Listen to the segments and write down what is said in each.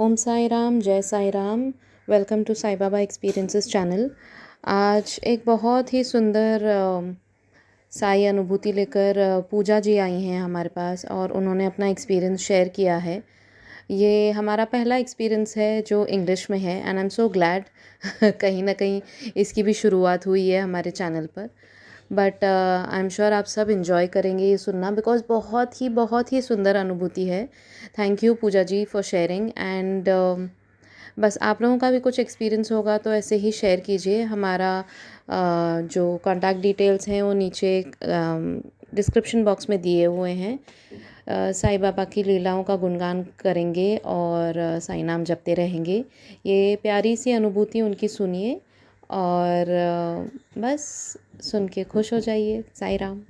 ओम साई राम, जय Sai Ram. Welcome to Sai Baba experiences channel. आज एक बहुत ही सुंदर साई अनुभूति लेकर पूजा जी आई हैं हमारे पास और उन्होंने अपना एक्सपीरियंस शेयर किया है। ये हमारा पहला एक्सपीरियंस है जो इंग्लिश में है and I am so glad कहीं ना कहीं इसकी भी शुरुआत हुई है हमारे चैनल पर। बट आई एम श्योर आप सब इन्जॉय करेंगे ये सुनना, बिकॉज़ बहुत ही सुंदर अनुभूति है। Thank you Pooja ji for sharing and बस आप लोगों का भी कुछ एक्सपीरियंस होगा तो ऐसे ही शेयर कीजिए। हमारा जो कॉन्टैक्ट डिटेल्स हैं वो नीचे डिस्क्रिप्शन बॉक्स में दिए हुए हैं। साईं बाबा की लीलाओं का गुणगान करेंगे और साईं नाम जपते रहेंगे। ये प्यारी सी अनुभूति उनकी सुनिए और बस सुन के खुश हो जाइए। Sai Ram.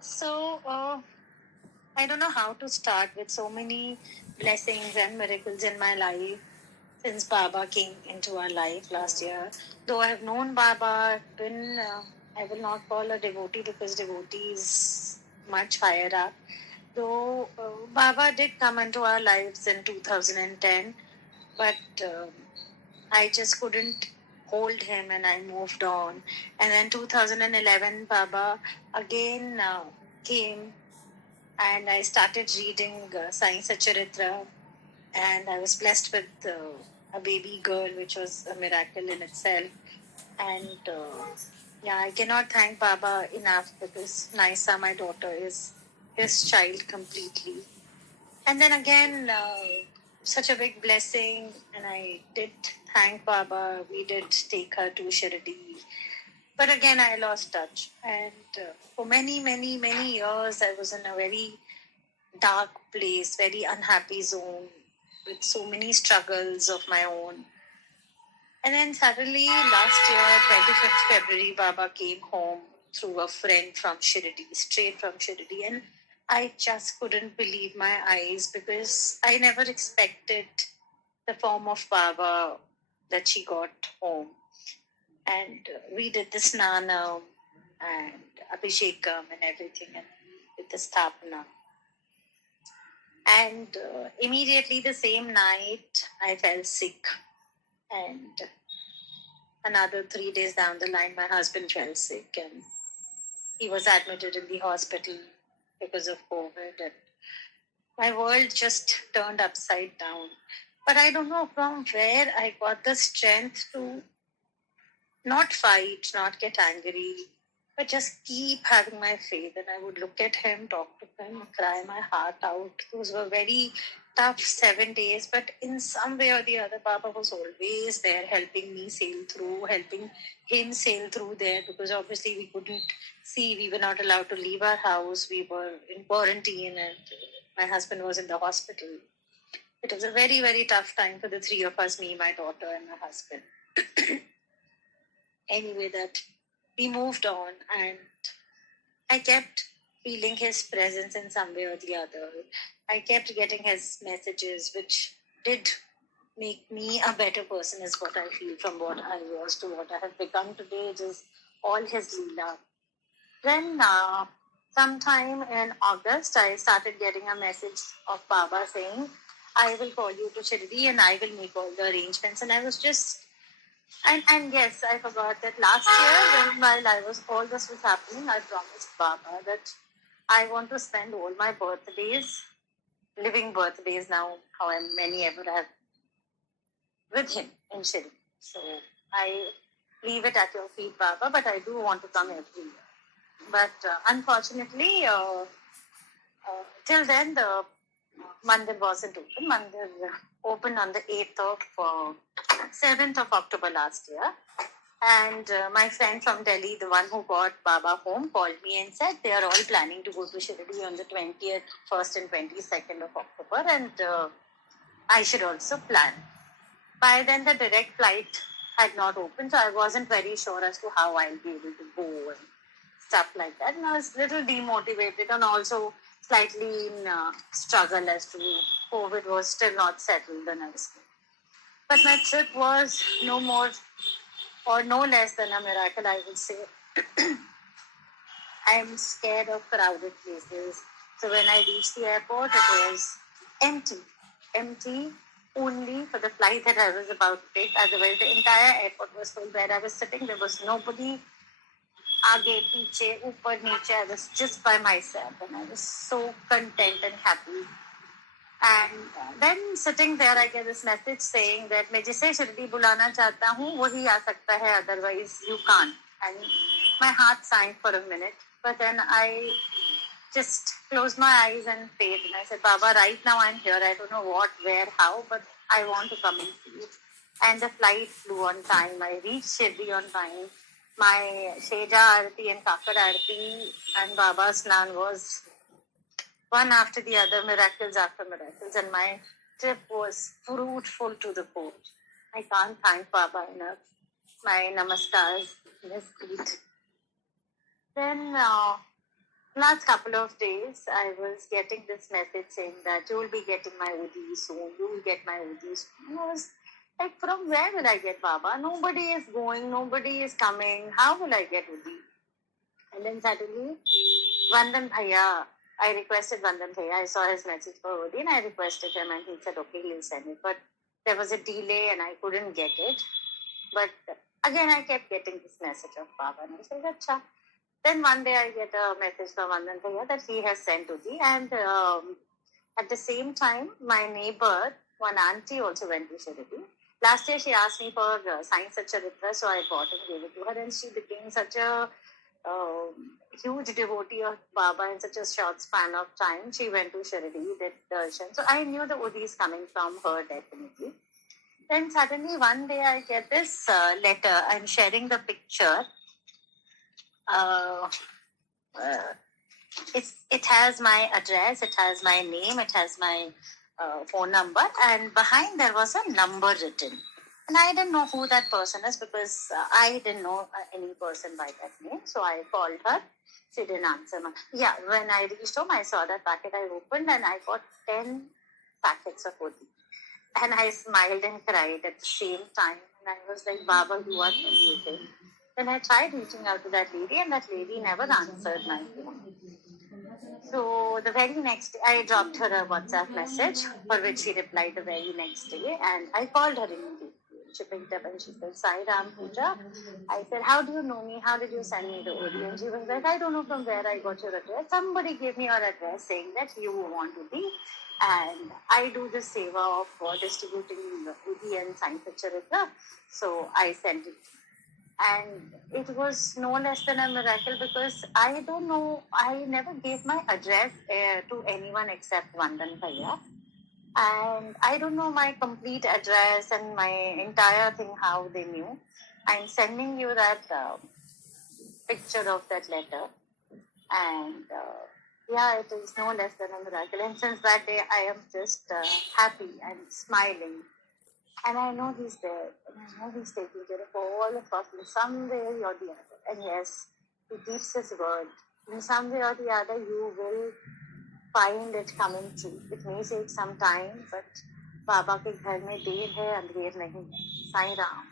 So, I don't know how to start with so many blessings and miracles in my life since Baba came into our life last year. Though I have known Baba, I've been, I will not call a devotee because devotee is much higher up. Though Baba did come into our lives in 2010, but I just couldn't hold him and I moved on. And then 2011, Baba again came and I started reading Sai Charitra, and I was blessed with a baby girl, which was a miracle in itself. And yeah, I cannot thank Baba enough because Naisa, my daughter, is his child completely. And then again, such a big blessing, and I did thank Baba. We did take her to Shirdi. But again, I lost touch. And for many, many, many years, I was in a very dark place, very unhappy zone with so many struggles of my own. And then suddenly last year, 25th February, Baba came home through a friend from Shirdi, straight from Shirdi. And I just couldn't believe my eyes because I never expected the form of Baba that she got home. And we did the Snanam and Abhishekam and everything, and with the Sthapana. And immediately the same night, I fell sick. And another 3 days down the line, my husband fell sick and he was admitted in the hospital because of COVID. And my world just turned upside down. But I don't know from where I got the strength to not fight, not get angry, but just keep having my faith. And I would look at him, talk to him, cry my heart out. Those were very tough 7 days, but in some way or the other, Baba was always there helping me sail through, helping him sail through there, because obviously we couldn't see, we were not allowed to leave our house, we were in quarantine, and my husband was in the hospital. It was a very, very tough time for the three of us, me, my daughter, and my husband. Anyway, that we moved on, and I kept feeling his presence in some way or the other. I kept getting his messages, which did make me a better person, is what I feel, from what I was to what I have become today. It is all his Leela. Then, sometime in August, I started getting a message of Baba saying, I will call you to Shirdi and I will make all the arrangements. And I was just and yes, I forgot that last year, while I was all this was happening, I promised Baba that I want to spend all my birthdays, living birthdays now, however many ever I have, with him in Shri. So I leave it at your feet, Baba, but I do want to come every year. But unfortunately, till then the mandir wasn't open. Mandir opened on the 7th of October last year. And my friend from Delhi, the one who got Baba home, called me and said they are all planning to go to Shirdi on the 20th, 1st and 22nd of October, and I should also plan. By then, the direct flight had not opened, so I wasn't very sure as to how I'll be able to go and stuff like that. And I was a little demotivated and also slightly in struggle as to COVID was still not settled and everything. But my trip was no more or no less than a miracle, I would say. I'm scared of crowded places. So when I reached the airport, it was empty only for the flight that I was about to take. Otherwise, the entire airport was full. Where I was sitting, there was nobody. Aage, piche, upar, niche. I was just by myself, and I was so content and happy. And then sitting there, I get this message saying that मैं जिसे शिरडी बुलाना चाहता हूँ वही आ सकता है, otherwise you can't. And my heart sank for a minute, but then I just closed my eyes and prayed. And I said, Baba, right now I'm here. I don't know what, where, how, but I want to come and see you. And the flight flew on time. I reached Shirdi on time. My Sheja Arati and Kakad Arati and Baba's Snan was one after the other, miracles after miracles. And my trip was fruitful to the core. I can't thank Baba enough. My namaskars in his feet. Then last couple of days, I was getting this message saying that you will be getting my Udi soon. You will get my Udi soon. I was like, from where will I get Baba? Nobody is going. Nobody is coming. How will I get Udi? And then suddenly, Vandan Bhaiya, I requested Vandan Bhaiya. I saw his message for Udi and I requested him and he said, okay, he'll send it. But there was a delay and I couldn't get it. But again, I kept getting this message of Baba and I said, Acha. Then one day I get a message from Vandan Bhaiya that he has sent Udi. And at the same time, my neighbor, one auntie also went to Shirdi. Last year she asked me for Science Charitra, so I bought and gave it to her and she became such a huge devotee of Baba in such a short span of time. She went to Shirdi, did darshan. So I knew the Udi is coming from her definitely. Then suddenly one day I get this letter. I'm sharing the picture. It has my address, it has my name, it has my phone number, and behind there was a number written. And I didn't know who that person is because I didn't know any person by that name. So I called her. She didn't answer me. Yeah, when I reached home, I saw that packet. I opened and I got 10 packets of Odi. And I smiled and cried at the same time. And I was like, Baba, you are amazing. Then I tried reaching out to that lady and that lady never answered my phone. So the very next day, I dropped her a WhatsApp message for which she replied the very next day. And I called her immediately. She picked up and she said, Sai Ram, Pooja. I said, how do you know me? How did you send me the Odi? And she was like, I don't know from where I got your address. Somebody gave me your address saying that you want Odi. And I do the seva of distributing Udi and Science Charitra. So I sent it. And it was no less than a miracle because I don't know, I never gave my address to anyone except Vandan Bhaiya. And I don't know my complete address and my entire thing, how they knew. I'm sending you that picture of that letter. And yeah, it is no less than a miracle. And since that day, I am just happy and smiling. And I know he's there. And I know he's taking care of all of us in some way or the other. And yes, he keeps his word. In some way or the other, you will find it coming true. It may take some time, but Baba के घर में देर है अंधेर नहीं है. Sai Ram.